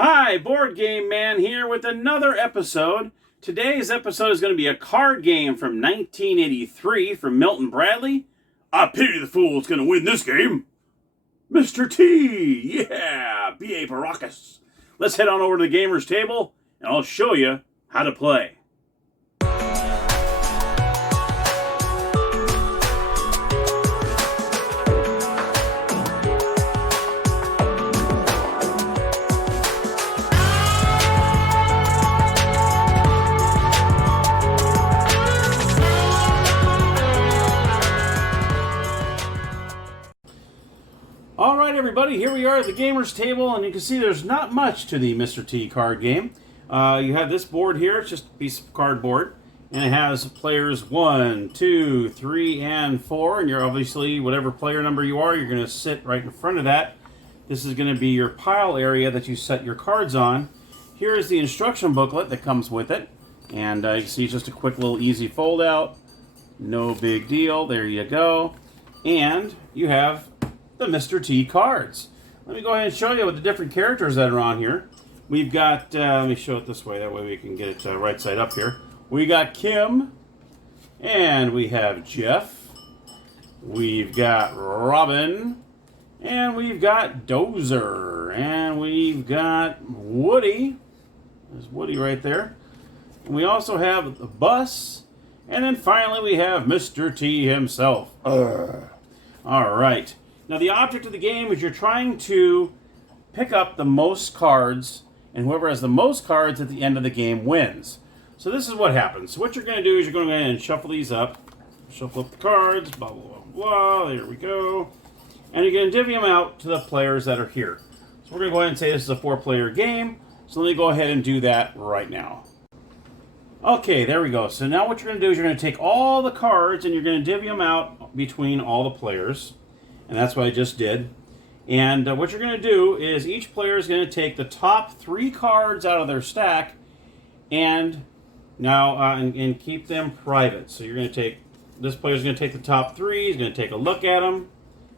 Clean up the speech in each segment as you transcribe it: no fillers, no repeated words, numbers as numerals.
Hi, Board Game Man here with another episode. Today's episode is going to be a card game from 1983 from Milton Bradley. I pity the fool that's going to win this game. Mr. T! Yeah! B.A. Baracus. Let's head on over to the gamer's table and I'll show you how to play. Alright everybody, here we are at the gamer's table, and you can see there's not much to the Mr. T card game. You have this board here, it's just a piece of cardboard, and it has players 1, 2, 3, and 4, and you're obviously, whatever player number you are, you're going to sit right in front of that. This is going to be your pile area that you set your cards on. Here is the instruction booklet that comes with it, and you can see it's just a quick little easy fold out. No big deal, there you go. And you have the Mr. T cards. Let me go ahead and show you what the different characters that are on here. We've got, let me show it this way, that way we can get it right side up here. We got Kim, and we have Jeff, we've got Robin, and we've got Dozer, and we've got Woody. There's Woody right there. And we also have the Bus, and then finally we have Mr. T himself. Alright. Now the object of the game is you're trying to pick up the most cards, and whoever has the most cards at the end of the game wins. So this is what happens. So what you're going to do is you're going to go ahead and shuffle these up. Shuffle up the cards, blah, blah, blah, blah. There we go. And you're going to divvy them out to the players that are here. So we're going to go ahead and say this is a 4-player game. So let me go ahead and do that right now. Okay, there we go. So now what you're going to do is you're going to take all the cards and you're going to divvy them out between all the players. And that's what I just did. And what you're going to do is each player is going to take the top 3 cards out of their stack and now and keep them private. So you're going to take, this player's going to take the top 3, he's going to take a look at them,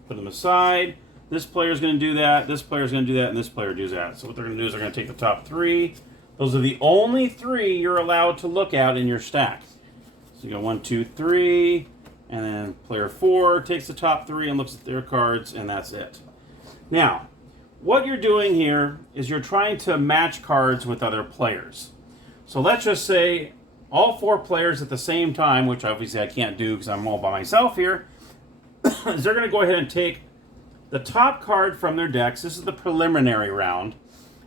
put them aside. This player's going to do that, this player's going to do that, and this player does that. So what they're going to do is they're going to take the top 3. Those are the only 3 you're allowed to look at in your stack. So you go 1, 2, 3. And then player 4 takes the top 3 and looks at their cards, and that's it. Now, what you're doing here is you're trying to match cards with other players. So let's just say all 4 players at the same time, which obviously I can't do because I'm all by myself here, is they're going to go ahead and take the top card from their decks. This is the preliminary round.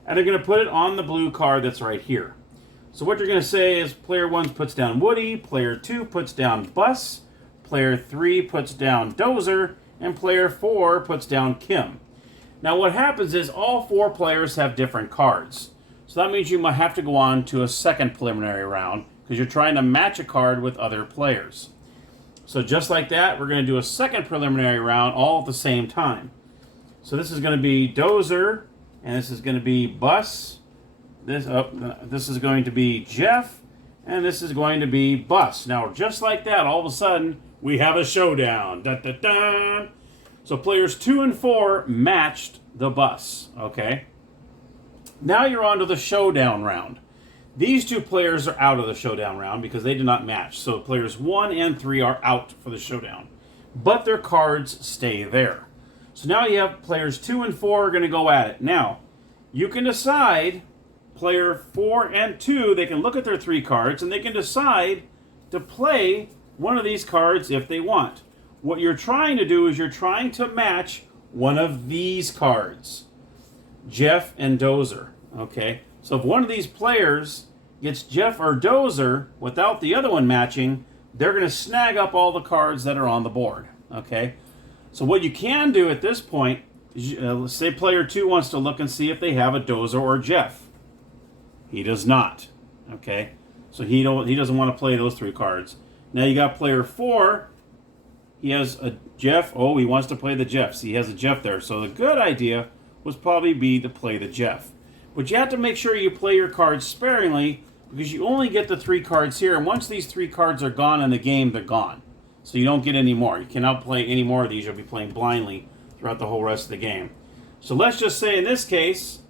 And they're going to put it on the blue card that's right here. So what you're going to say is player 1 puts down Woody, player 2 puts down Bus, player 3 puts down Dozer, and player 4 puts down Kim. Now what happens is all 4 players have different cards. So that means you might have to go on to a second preliminary round because you're trying to match a card with other players. So just like that, we're going to do a second preliminary round all at the same time. So this is going to be Dozer, and this is going to be Bus, this is going to be Jeff, and this is going to be Bus. Now just like that, all of a sudden, we have a showdown. Da, da, da. So players 2 and 4 matched the Bus. Okay. Now you're on to the showdown round. These 2 players are out of the showdown round because they did not match. So players 1 and 3 are out for the showdown. But their cards stay there. So now you have players 2 and 4 are going to go at it. Now, you can decide, player 4 and 2, they can look at their 3 cards and they can decide to play one of these cards if they want. What you're trying to do is you're trying to match one of these cards. Jeff and Dozer. Okay? So if one of these players gets Jeff or Dozer without the other one matching, they're going to snag up all the cards that are on the board. Okay? So what you can do at this point is, let's say player 2 wants to look and see if they have a Dozer or Jeff. He does not. Okay? So he doesn't want to play those 3 cards. Now you got player 4. He has a Jeff. Oh, he wants to play the Jeff. See, he has a Jeff there. So the good idea would probably be to play the Jeff. But you have to make sure you play your cards sparingly because you only get the 3 cards here. And once these 3 cards are gone in the game, they're gone. So you don't get any more. You cannot play any more of these. You'll be playing blindly throughout the whole rest of the game. So let's just say in this case,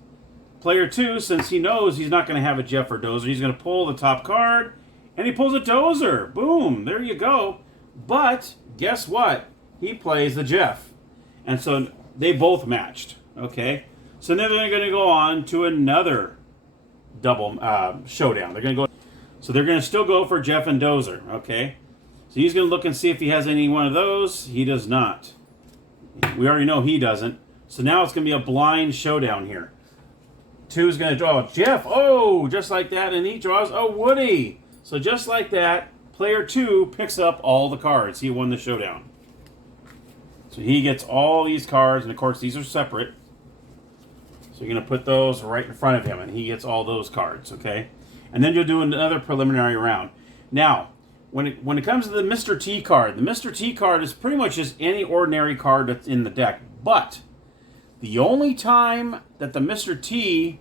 player 2, since he knows he's not going to have a Jeff or Dozer, he's going to pull the top card, and he pulls a Dozer. Boom, there you go. But guess what? He plays the Jeff. And so they both matched, okay? So then they're going to go on to another double showdown. They're going to go, so they're going to still go for Jeff and Dozer, okay? So he's going to look and see if he has any one of those. He does not. We already know he doesn't. So now it's going to be a blind showdown here. 2 is going to draw Jeff. Oh, just like that. And he draws a Woody. So just like that, player 2 picks up all the cards. He won the showdown. So he gets all these cards. And, of course, these are separate. So you're going to put those right in front of him. And he gets all those cards, okay? And then you'll do another preliminary round. Now, when it comes to the Mr. T card, the Mr. T card is pretty much just any ordinary card that's in the deck. But the only time that the Mr. T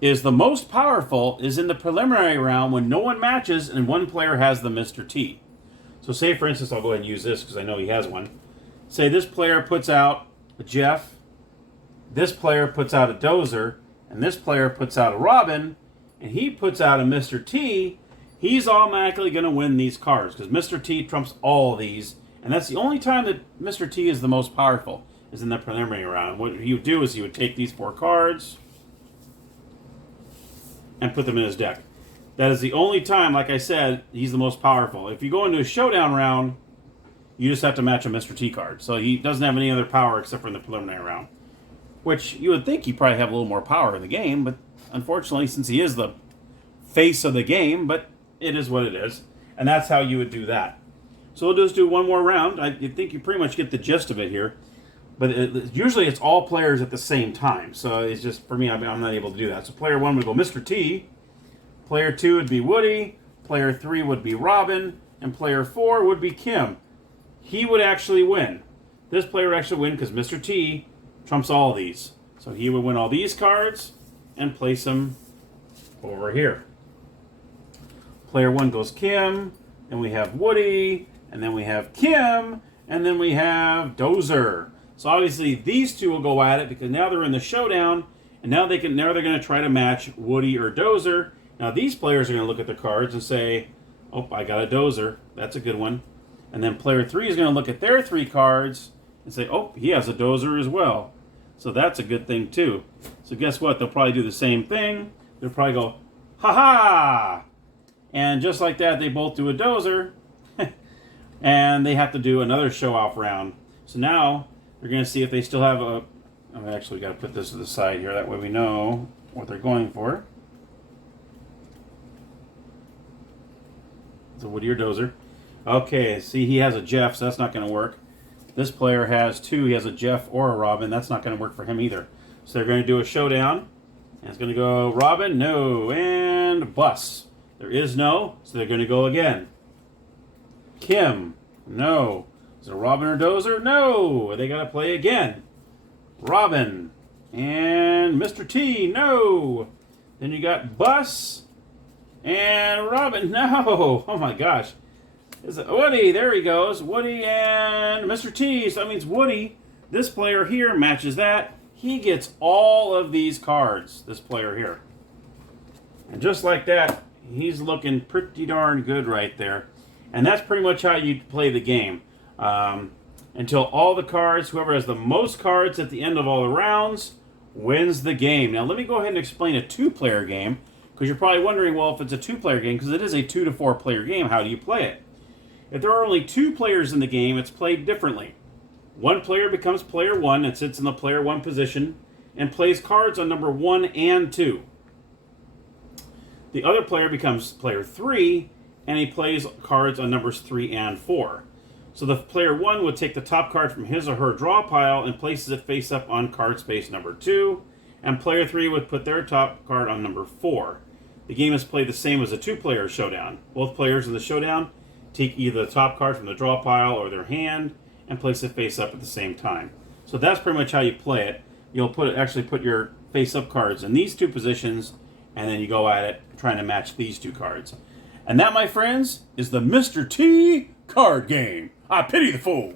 is the most powerful is in the preliminary round when no one matches and one player has the Mr. T. So say, for instance, I'll go ahead and use this because I know he has one. Say this player puts out a Jeff, this player puts out a Dozer, and this player puts out a Robin, and he puts out a Mr. T. He's automatically going to win these cards because Mr. T trumps all of these. And that's the only time that Mr. T is the most powerful, is in the preliminary round. What he would do is he would take these 4 cards and put them in his deck. That is the only time, like I said, he's the most powerful. If you go into a showdown round, you just have to match a Mr. T card. So he doesn't have any other power except for in the preliminary round. Which you would think he'd probably have a little more power in the game, but unfortunately, since he is the face of the game, but it is what it is. And that's how you would do that. So we'll just do one more round. I think you pretty much get the gist of it here. But usually it's all players at the same time. So it's just, for me, I'm not able to do that. So player 1 would go Mr. T. Player 2 would be Woody. Player 3 would be Robin. And player 4 would be Kim. He would actually win. This player would actually win because Mr. T trumps all these. So he would win all these cards and place them over here. Player 1 goes Kim, then we have Woody, and then we have Kim, and then we have Dozer. So obviously these two will go at it because now they're in the showdown, and now they're going to try to match Woody or Dozer. Now these players are going to look at their cards and say, oh, I got a Dozer. That's a good one. And then player 3 is going to look at their 3 cards and say, oh, he has a Dozer as well. So that's a good thing too. So guess what? They'll probably do the same thing. They'll probably go, ha-ha! And just like that, they both do a Dozer. And they have to do another show-off round. So now, they're going to see if they still have a... I've actually got to put this to the side here. That way we know what they're going for. So Woody or Dozer. Okay, see, he has a Jeff, so that's not going to work. This player has 2. He has a Jeff or a Robin. That's not going to work for him either. So they're going to do a showdown. And it's going to go Robin, no, and Bus. There is no, so they're going to go again. Kim, no. Is it Robin or Dozer? No. They got to play again. Robin. And Mr. T, no. Then you got Bus and Robin, no. Oh my gosh. Is it Woody? There he goes. Woody and Mr. T. So that means Woody, this player here, matches that. He gets all of these cards, this player here. And just like that, he's looking pretty darn good right there. And that's pretty much how you play the game. Until all the cards, whoever has the most cards at the end of all the rounds, wins the game. Now let me go ahead and explain a 2-player game. Because you're probably wondering, well, if it's a 2-player game, because it is a 2 to 4 player game, how do you play it? If there are only 2 players in the game, it's played differently. One player becomes player 1 and sits in the player 1 position and plays cards on number 1 and 2. The other player becomes player 3 and he plays cards on numbers 3 and 4. So the player 1 would take the top card from his or her draw pile and places it face up on card space number 2, and player 3 would put their top card on number 4. The game is played the same as a 2-player showdown. Both players in the showdown take either the top card from the draw pile or their hand and place it face up at the same time. So that's pretty much how you play it. You'll actually put your face up cards in these 2 positions, and then you go at it trying to match these 2 cards. And that, my friends, is the Mr. T card game. I pity the fool.